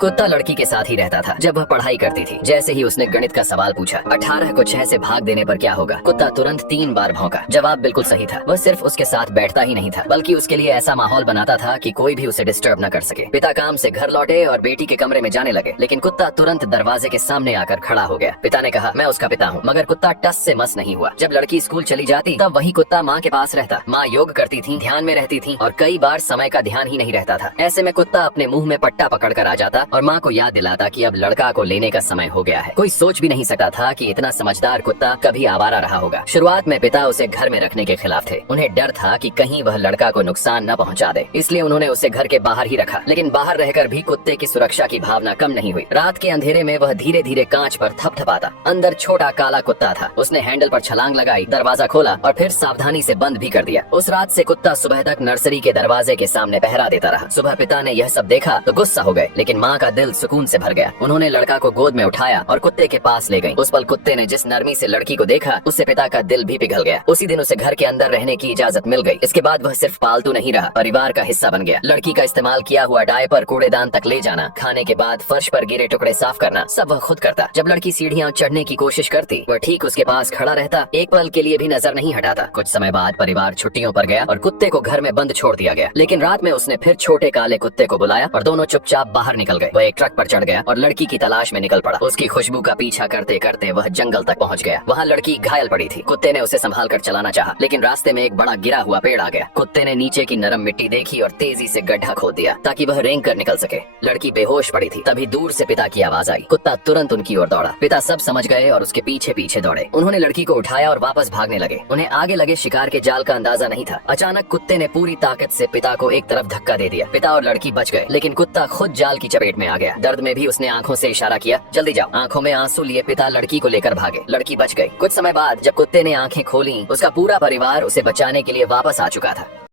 कुत्ता लड़की के साथ ही रहता था जब वह पढ़ाई करती थी। जैसे ही उसने गणित का सवाल पूछा 18 को 6 से भाग देने पर क्या होगा, कुत्ता तुरंत 3 बार भौंका। जवाब बिल्कुल सही था। वह सिर्फ उसके साथ बैठता ही नहीं था बल्कि उसके लिए ऐसा माहौल बनाता था कि कोई भी उसे डिस्टर्ब न कर सके। पिता काम से घर लौटे और बेटी के कमरे में जाने लगे, लेकिन कुत्ता तुरंत दरवाजे के सामने आकर खड़ा हो गया। पिता ने कहा, मैं उसका पिता हूँ, मगर कुत्ता टस से मस नहीं हुआ। जब लड़की स्कूल चली जाती तब वही कुत्ता माँ के पास रहता। माँ योग करती थी, ध्यान में रहती थी और कई बार समय का ध्यान ही नहीं रहता था। ऐसे में कुत्ता अपने मुंह में पट्टा पकड़ कर आ जाता और माँ को याद दिलाता कि अब लड़का को लेने का समय हो गया है। कोई सोच भी नहीं सकता था कि इतना समझदार कुत्ता कभी आवारा रहा होगा। शुरुआत में पिता उसे घर में रखने के खिलाफ थे। उन्हें डर था कि कहीं वह लड़का को नुकसान न पहुंचा दे, इसलिए उन्होंने उसे घर के बाहर ही रखा। लेकिन बाहर रहकर भी कुत्ते की सुरक्षा की भावना कम नहीं हुई। रात के अंधेरे में वह धीरे धीरे कांच पर थपथपाता। अंदर छोटा काला कुत्ता था। उसने हैंडल पर छलांग लगाई, दरवाजा खोला और फिर सावधानी से बंद भी कर दिया। उस रात से कुत्ता सुबह तक नर्सरी के दरवाजे के सामने पहरा देता रहा। सुबह पिता ने यह सब देखा तो गुस्सा हो गए, लेकिन माँ का दिल सुकून से भर गया। उन्होंने लड़का को गोद में उठाया और कुत्ते के पास ले गई। उस पल कुत्ते ने जिस नरमी से लड़की को देखा, उससे पिता का दिल भी पिघल गया। उसी दिन उसे घर के अंदर रहने की इजाजत मिल गई। इसके बाद वह सिर्फ पालतू नहीं रहा, परिवार का हिस्सा बन गया। लड़की का इस्तेमाल किया हुआ डायपर कूड़ेदान तक ले जाना, खाने के बाद फर्श पर गिरे टुकड़े साफ करना, सब वह खुद करता। जब लड़की सीढ़ियाँ चढ़ने की कोशिश करती, वह ठीक उसके पास खड़ा रहता, एक पल के लिए भी नजर नहीं हटाता। कुछ समय बाद परिवार छुट्टियों पर गया और कुत्ते को घर में बंद छोड़ दिया गया। लेकिन रात में उसने फिर छोटे काले कुत्ते को बुलाया और दोनों चुपचाप बाहर निकल गए। वह एक ट्रक पर चढ़ गया और लड़की की तलाश में निकल पड़ा। उसकी खुशबू का पीछा करते करते वह जंगल तक पहुंच गया। वहाँ लड़की घायल पड़ी थी। कुत्ते ने उसे संभाल कर चलाना चाहा, लेकिन रास्ते में एक बड़ा गिरा हुआ पेड़ आ गया। कुत्ते ने नीचे की नरम मिट्टी देखी और तेजी से गड्ढा खोद दिया ताकि वह रेंग कर निकल सके। लड़की बेहोश पड़ी थी। तभी दूर से पिता की आवाज आई। कुत्ता तुरंत उनकी ओर दौड़ा। पिता सब समझ गए और उसके पीछे पीछे दौड़े। उन्होंने लड़की को उठाया और वापस भागने लगे। उन्हें आगे लगे शिकार के जाल का अंदाजा नहीं था। अचानक कुत्ते ने पूरी ताकत से पिता को एक तरफ धक्का दे दिया। पिता और लड़की बच गए, लेकिन कुत्ता खुद जाल की चपेट में आ गया। दर्द में भी उसने आंखों से इशारा किया, जल्दी जाओ। आंखों में आंसू लिए पिता लड़की को लेकर भागे। लड़की बच गई। कुछ समय बाद जब कुत्ते ने आंखें खोली, उसका पूरा परिवार उसे बचाने के लिए वापस आ चुका था।